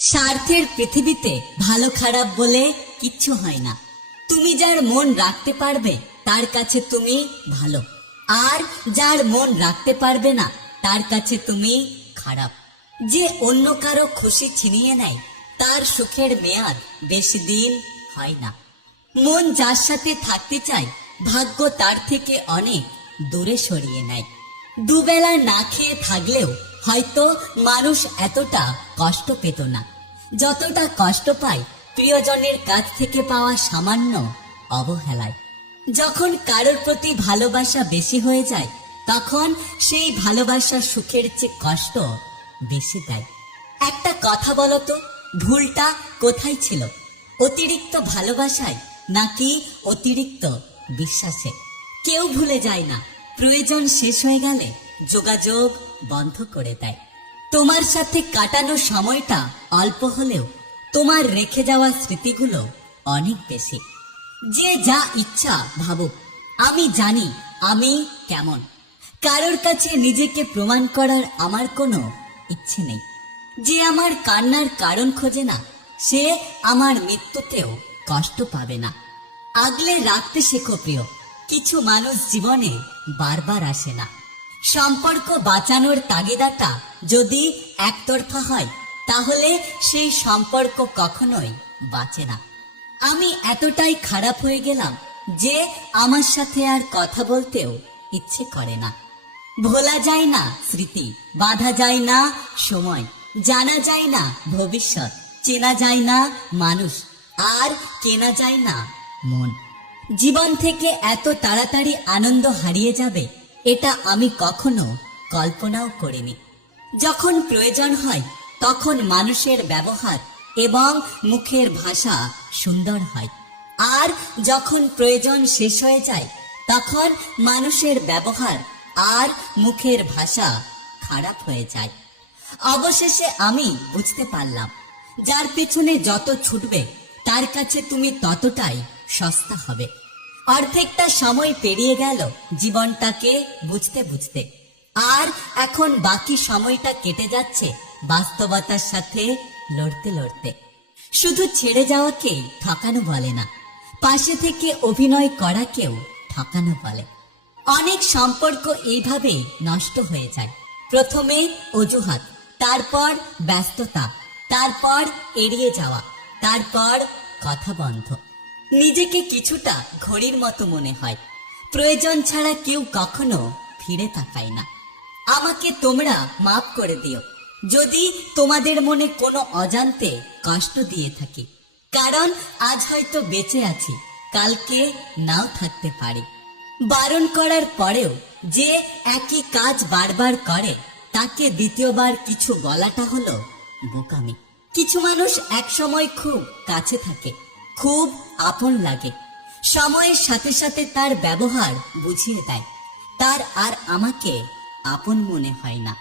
স্বার্থের পৃথিবীতে ভালো খারাপ বলে কিচ্ছু হয় না। তুমি যার মন রাখতে পারবে, তার কাছে তুমি ভালো। আর যার মন রাখতে পারবে না, তার কাছে তুমি খারাপ। যে অন্য কারও খুশি ছিনিয়ে নেয়, তার সুখের মেয়াদ বেশি দিন হয় না। মন যার সাথে থাকতে চায়, ভাগ্য তার থেকে অনেক দূরে সরিয়ে নেয়। দুবেলা না খেয়ে থাকলেও হয়তো মানুষ এতটা কষ্ট পেত না। যতটা কষ্ট পায় প্রিয়জনের কাছ থেকে পাওয়া সামান্য অবহেলায়। যখন কারোর প্রতি ভালোবাসা বেশি হয়ে যায়, তখন সেই ভালোবাসা সুখের চেয়ে কষ্ট বেশি দেয়। একটা কথা বলতো ভুলটা কোথায় ছিল? অতিরিক্ত ভালোবাসায় নাকি অতিরিক্ত বিশ্বাসে? কেউ ভুলে যায় না, প্রয়োজন শেষ হয়ে গেলে যোগাযোগ বন্ধ করে দেয়। তোমার সাথে কাটানো সময়টা অল্প হলেও তোমার রেখে যাওয়া স্মৃতিগুলো অনেক বেশি। যে যা ইচ্ছা ভাবুক, আমি জানি আমি কেমন। কারোর কাছে নিজেকে প্রমাণ করার আমার কোনো ইচ্ছে নেই। যে আমার কান্নার কারণ খোঁজে না, সে আমার মৃত্যুতেও কষ্ট পাবে না। আগলে রাখতে শেখো প্রিয়, কিছু মানুষ জীবনে বারবার আসে না। সম্পর্ক বাঁচানোর তাগিদাটা যদি একতরফা হয়, তাহলে সেই সম্পর্ক কখনোই বাঁচে না। আমি এতটাই খারাপ হয়ে গেলাম যে আমার সাথে আর কথা বলতেও ইচ্ছে করে না। ভোলা যায় না স্মৃতি, বাধা যায় না সময়, জানা যায় না ভবিষ্যৎ, চেনা যায় না মানুষ, আর কেনা যায় না মন। জীবন থেকে এত তাড়াতাড়ি আনন্দ হারিয়ে যাবে এটা আমি কখনো কল্পনাও করিনি। যখন প্রয়োজন হয়, তখন মানুষের ব্যবহার এবং মুখের ভাষা সুন্দর হয়। আর যখন প্রয়োজন শেষ হয়ে যায়, তখন মানুষের ব্যবহার আর মুখের ভাষা খারাপ হয়ে যায়। অবশেষে আমি বুঝতে পারলাম, যার পেছনে যত ছুটবে, তার কাছে তুমি ততটাই সস্তা হবে। অর্ধেকটা সময় পেরিয়ে গেল জীবনটাকে বুঝতে বুঝতে। আর এখন বাকি সময়টা কেটে যাচ্ছে বাস্তবতার সাথে লড়তে লড়তে। শুধু ছেড়ে যাওয়াকে ঠকানো বলে না, পাশে থেকে অভিনয় করাকেও ঠকানো বলে। অনেক সম্পর্ক এইভাবে নষ্ট হয়ে যায়। প্রথমে অজুহাত, তারপর ব্যস্ততা, তারপর এড়িয়ে যাওয়া, তারপর কথা বন্ধ। নিজেকে কিছুটা ঘড়ির মতো মনে হয়। প্রয়োজন ছাড়া কেউ কখনো ফিরে তাকায় না। আমাকে তোমরা মাফ করে দিও। যদি তোমাদের মনে কোনো অজান্তে কষ্ট দিয়ে থাকি, কারণ আজ হয়তো বেঁচে আছি, কালকে নাও থাকতে পারি। বারণ করার পরেও যে একই কাজ বারবার করে, তাকে দ্বিতীয়বার কিছু বলাটা হলো বোকামি। কিছু মানুষ একসময় খুব কাছে থাকে খুব আপন লাগে। সময়ের সাথে সাথে তার ব্যবহার বুঝিয়ে দেয়। তার আর আমাকে আপন মনে হয় না।